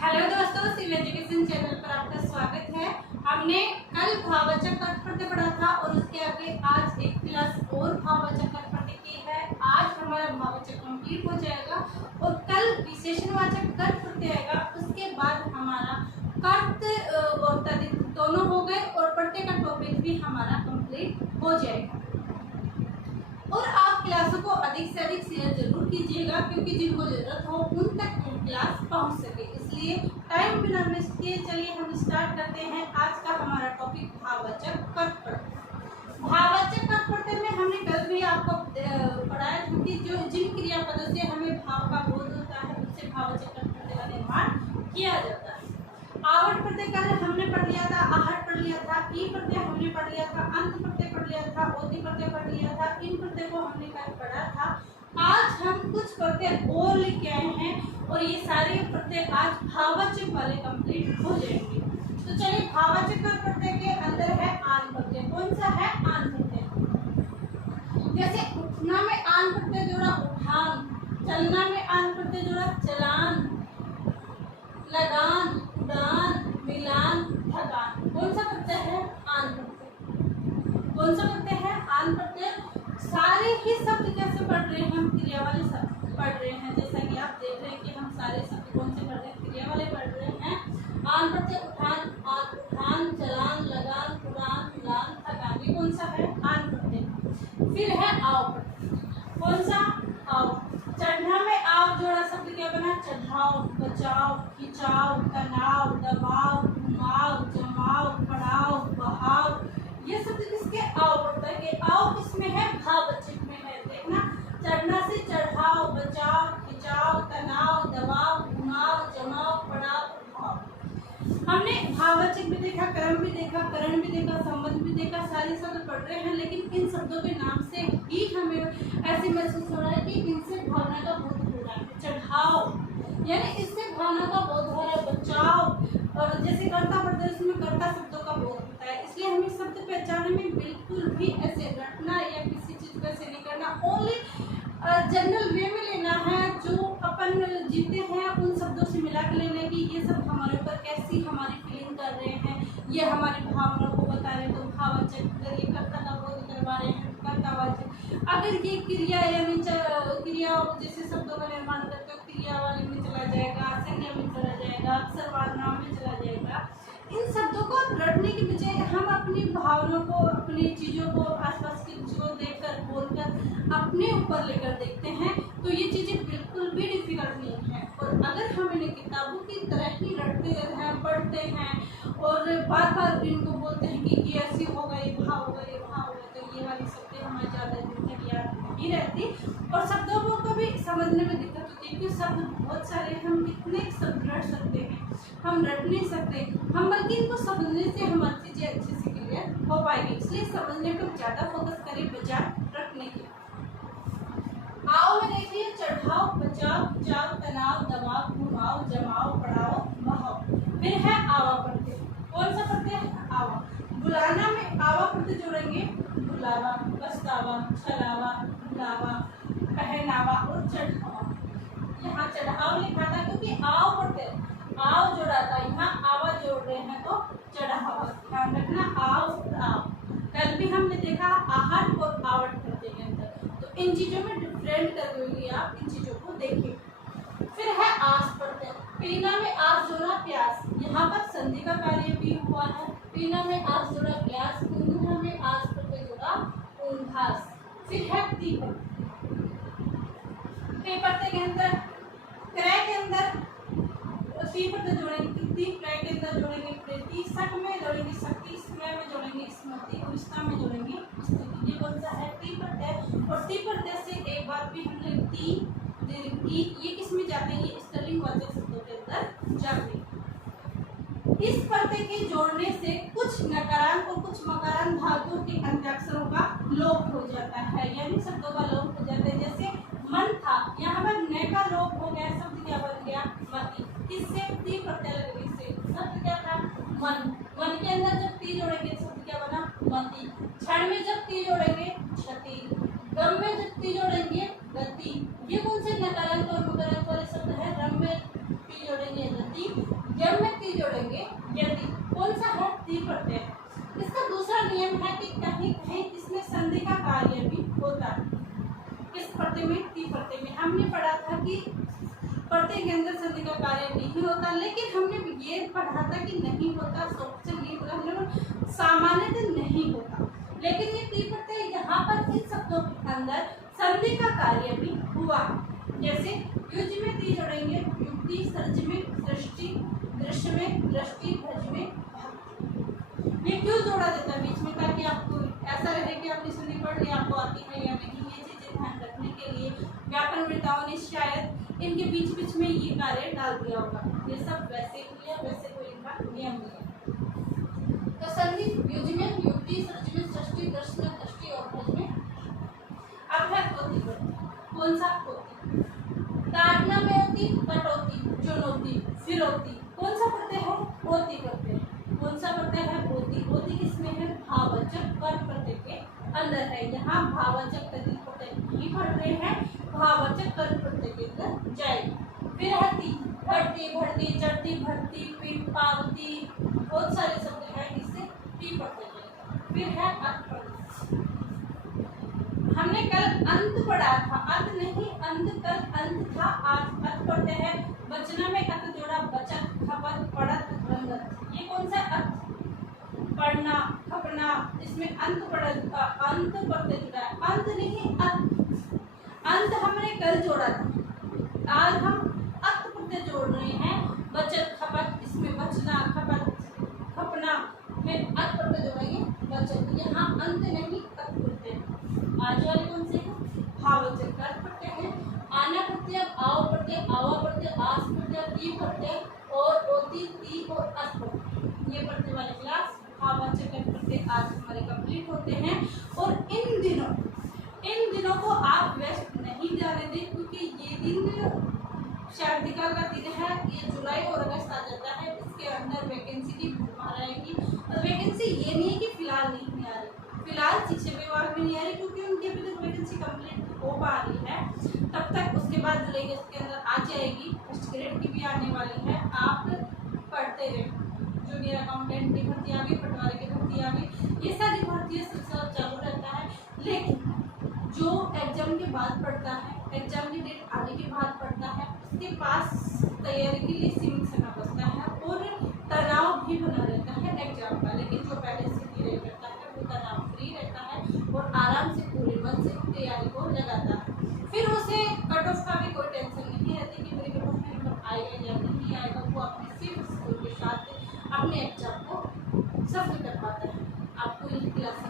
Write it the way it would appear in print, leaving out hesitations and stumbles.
Hello दोस्तों, सिव education channel पर आपका स्वागत है। हमने कल भाववाचक तत्पर्य पढ़ा था और उसके आगे आज एक क्लास और भाववाचक तत्पर्य की है। आज हमारा भाववाचक कंप्लीट हो जाएगा और कल विशेषणवाचक तत्पर्य आएगा। उसके बाद हमारा कर्त और तद्धित दोनों हो गए और प्रत्यय का टॉपिक भी हमारा कंप्लीट हो जाएगा। और आप क्लासों को अधिक से अधिक शेयर जरूर कीजिएगा, क्योंकि जिनको जरूरत हो उन तक क्लास पहुंच सके। इसलिए टाइम बिना वेस्ट किए चलिए हम स्टार्ट करते हैं। आज का हमारा टॉपिक भाववाचक तत्पर्य। भाववाचक तत्पर्य में हमने कल भी आपको पढ़ाया था कि जो जिन क्रियापदों से हमें भाव का बोध होता है उससे भाववाचक तत्पर्य का निर्माण किया जाता है। आवट प्रत्यय कल हमने पढ़ लिया था, आहट पढ़ लिया था, ई प्रत्यय हमने पढ़ लिया था, अंत प्रत्यय पढ़ लिया था, ओति प्रत्यय पढ़ लिया था। इन प्रत्यय को हमने कल पढ़ा था। आज हम कुछ प्रत्यय और लेके आए हैं और ये सारे प्रत्यय आज भाववाचक वाले कंप्लीट हो जाएंगे। तो चलिए, भाववाचक प्रत्यय के अंदर है आन प्रत्यय। कौन सा है? आन प्रत्यय। जैसे उठना में आन प्रत्यय जोड़ा उठान, चलना में आन प्रत्यय जोड़ा चलान, लगान, उड़ान, मिलान, थकान। कौन सा प्रत्यय है? आन प्रत्यय। कौन सा प्रत्यय है? आन प्रत्यय। सारे ही शब्द कैसे पढ़ रहे हैं? हम क्रिया वाले शब्द पढ़ रहे हैं। जैसा कि आप देख रहे हैं कि हम सारे शब्द कौन से पढ़ रहे हैं? क्रिया वाले पढ़ रहे हैं। आन प्रत्यय उठान, उठान, चलान, लगान, उड़ान, मिलान, थकान। ये कौन सा है? आन प्रत्यय। फिर है आव प्रत्यय। कौन सा? आव। चढ़ना में आव जोड़ा शब्द क्या बना? चढ़ाओ, बचाओ, खिंचाओ, तनाव, दबाव, घुमाओ, जमाओ, पड़ाओ, बहाव। ये शब्द किसके? आव प्रत्यय के। आव किसमें है? भाववाचक में है। देखना, चढ़ना से चढ़ाओ, बचाओ, खिंचाओ, तनाव, दबाव, घुमाओ, जमाओ, पड़ाओ, बहाव। हमने भाववाचक भी देखा, क्रम भी देखा, करण भी देखा, संबंध भी देखा। सारे शब्द पढ़ रहे हैं, लेकिन इन शब्दों के नाम से ही हमें ऐसे महसूस हो रहा है कि इनसे भावना का बोध हो रहा है। चढ़ाओ यानी इससे भावना का बोध हो रहा है। बचाओ, और जैसे कर्ता पढ़ते हैं उसमें कर्ता शब्दों का बोध होता है। इसलिए हमें शब्द पहचानने में बिल्कुल भी ऐसे रटना या किसी चीज को ऐसे नहीं करना। ओनली जनरल वे में लेना है। जो अपन जीते हैं उन शब्दों से मिला के लेना है कि ये सब हमारे ऊपर कैसी हमारी फीलिंग कर रहे हैं, ये हमारी भावनाओं को बता रहे हैं। तो भाववाचक, अगर ये कर्ता का बोध करवा रहे हैं कर्तावाचक। अगर ये क्रिया यानी क्रिया जैसे शब्दों का निर्माण करते हो, क्रिया वाले में चला जाएगा, संज्ञा में चला जाएगा, अक्षर वार्नाओं में चला जाएगा। इन शब्दों को रटने की बजाय हम अपनी भावनाओं को, अपनी चीजों को, आसपास की चीजों को देखकर, बोलकर अपने ऊपर लेकर देखते हैं, तो ये चीजें बिल्कुल भी डिफिकल्ट नहीं है। और अगर हम इन्हें किताबों की तरह ही रटते हैं, पढ़ते हैं और बार बार इनको बोलते हैं कि ये ऐसी होगा, ये वहाँ होगा, ये वहाँ होगा, तो ये वाली शब्दें हमारे ज़्यादा दिन तक याद नहीं रहती और शब्दों को भी समझने में दिक्कत होती है। क्योंकि शब्द बहुत सारे, हम कितने शब्द रट सकते हैं, हम रट नहीं सकते हम, बल्कि इनको समझने से हमारी चीज़ें अच्छे से क्लियर हो पाएगी। इसलिए समझने पर ज़्यादा फोकस करें बजाय रटने के। आओ में देखिए, चढ़ाओ, बचाओ, खिंचाओ, तनाव, दबाव, घुमाओ, जमाओ, पड़ाओ, बहाओ। फिर है आवा प्रत्यय। कौन सा प्रत्यय है? आवा। बुलाना में आवा प्रत्यय जोड़ेंगे। बुलावा, पछतावा, छलावा, बुलावा, पहनावा और चढ़ावा। यहाँ चढ़ाव लिखा था क्योंकि आव प्रत्यय, आव जोड़ा था, यहाँ आवा जोड़ रहे हैं तो चढ़ावा। ध्यान रखना, आव और आव। कल भी हमने देखा आहट और आवट प्रत्यय के अंदर, तो इन चीजों में डिफरेंट करोगे आप, इन चीजों को देखिए। फिर है आस प्रत्यय। पीना में आस जोड़ा प्यास, यहाँ पर संधि का कार्य भी हुआ है। पीना में आस जोड़ा प्यास, ऊंधा में आस प्रत्यय जोड़ा ऊंधास। फिर है ती प्रत्यय के अंदर, क्रय के अंदर ती प्रत्यय जोड़ेंगे ती, क्रय के अंदर जोड़ेंगे प्रीति, सक में जोड़ेंगे शक्ति, स्मय में जोड़ेंगे स्मृति, उष्णा में जोड़ेंगे स्थिति। ये कौन सा है? ती प्रत्यय। और ती प्रत्यय से एक बात भी हमने ती, ये किस में जाते हैं? ये स्त्रीलिंग वाचक शब्दों के अंदर जाते हैं। इस प्रत्यय के जोड़ने से कुछ नकारांत और कुछ मकारांत धातुओं के अंत्याक्षरों का लोप हो जाता है, यानी शब्दों का लोप हो जाता है। जैसे मन था, यहाँ पर न का लोप हो गया, शब्द क्या बन गया? मति। इससे ती प्रत्यय लगने से शब्द क्या था? मन। मन के अंदर जब ती जोड़ेंगे शब्द क्या बना? मति। क्षण में जब ती जोड़ेंगे क्षति, गम में जब ती जोड़ेंगे गति। ये कौन से नकारांत और मकारांत वाले शब्द है? रम में ती जोड़ेंगे गति, हमने पढ़ा था कि प्रत्यय के अंदर संधि का कार्य नहीं होता, लेकिन हमने ये पढ़ा था कि नहीं होता, हमने सामान्यतः नहीं होता। लेकिन ये टी प्रत्यय यहाँ पर इन शब्दों के अंदर संधि का कार्य भी हुआ। जैसे युज में ती जोड़ेंगे, युक्ति, सर्ज में सृष्टि, दृश्य में दृष्टि, भज में भक्ति। ये क्यों जोड़ा देता है बीच में, ताकि आपको ऐसा रहे कि आपने संधि पढ़ ली, आपको आती है या नहीं, ये चीजें ध्यान रखने के लिए व्याकरणवेताओं ने शायद इनके बीच बीच में ये कार्य डाल दिया होगा। ये सब वैसे ही है, वैसे कोई इनका नियम नहीं है। तो संधि युज में, युक्ति, सर्ज में, सृष्टि, दृश्य में दृष्टि और भज में। अब है होती प्रत्यय। कौन सा होती? ताड़ना में होती, कटौती, चुनौती, फिरौती। कौन सा प्रत्यय है? होती प्रत्यय। कौन सा प्रत्यय है? होती। होती किसमें है? भाववाचक कर्म प्रत्यय के अंदर है। यहाँ भाववाचक तद्धित प्रत्यय नहीं पढ़ रहे हैं, भाववाचक कर्म प्रत्यय के अंदर जाएगी। फिर है ती, बढ़ती, बढ़ती, चढ़ती, भरती, पीठ, पावती, बहुत सारे शब्द हैं जिससे ती प्रत्यय जाएगा। फिर है अर्थ प्रत्यय। हमने कल अंत पढ़ा था, अंत नहीं, अंत कल अंत था, आज अर्थ प्रत्यय है। वचना में अर्थ जोड़ा, बचत, खपत, पढ़त, रंगत। ये कौन सा अर्थ? पढ़ना, खपना, इसमें अंत पढ़त, अंत प्रत्यय जुड़ा है। अंत नहीं, अंत। अंत हमने कल जोड़ा था, आज हम अर्थ प्रत्यय जोड़ रहे हैं। बचत, खपत, इसमें बचना, खपत, खपना में अर्थ प्रत्यय जोड़ेंगे, बचत। यहाँ अंत नहीं, अर्थ प्रत्यय। आज वाले कौन से हैं? भाववाचक अर्थ प्रत्यय है। आना प्रत्यय, आओ प्रत्यय, आवा प्रत्यय, आस प्रत्यय, ती प्रत्यय और ओती, ती और अर्थ प्रत्यय। ये प्रत्यय वाले क्लास भाववाचक अर्थ प्रत्यय आज हमारे कंप्लीट होते हैं। और इन दिनों को आप वेस्ट नहीं जाने दें, क्योंकि ये दिन शाब्दिका का दिन है। ये जुलाई और अगस्त आ जाता है, इसके अंदर वैकेंसी की भरमार आएगी। और वैकेंसी ये नहीं है कि फिलहाल नहीं आ रही, फिलहाल शिक्षा विभाग में नहीं आ रही, क्योंकि उनकी अभी तक वैकेंसी कंप्लीट हो पा रही है। तब तक उसके बाद जुलाई के अंदर आ जाएगी। फर्स्ट ग्रेड की भी आने वाली है, आप पढ़ते रहे। जूनियर अकाउंटेंट की भर्ती आ गई, पटवारी की भर्ती आ गई, ये सारी भर्तियाँ सिलसिला चालू रहता है। लेकिन जो एग्जाम के बाद पढ़ता है, एग्जाम की डेट आने के बाद पढ़ता है, उसके पास तैयारी के लिए सीमित समय बचता है और तनाव भी बना रहता है एग्जाम का। लेकिन जो पहले से तैयारी करता है वो तनाव फ्री रहता है और आराम से पूरे मन से तैयारी को लगाता है। फिर उसे कट ऑफ का भी कोई टेंशन नहीं रहती कि मेरे कट ऑफ में नंबर आएगा या नहीं आएगा। वो अपने सिर्फ स्कूल के साथ अपने एग्जाम को सफल कर पाता है। आपको ये क्लास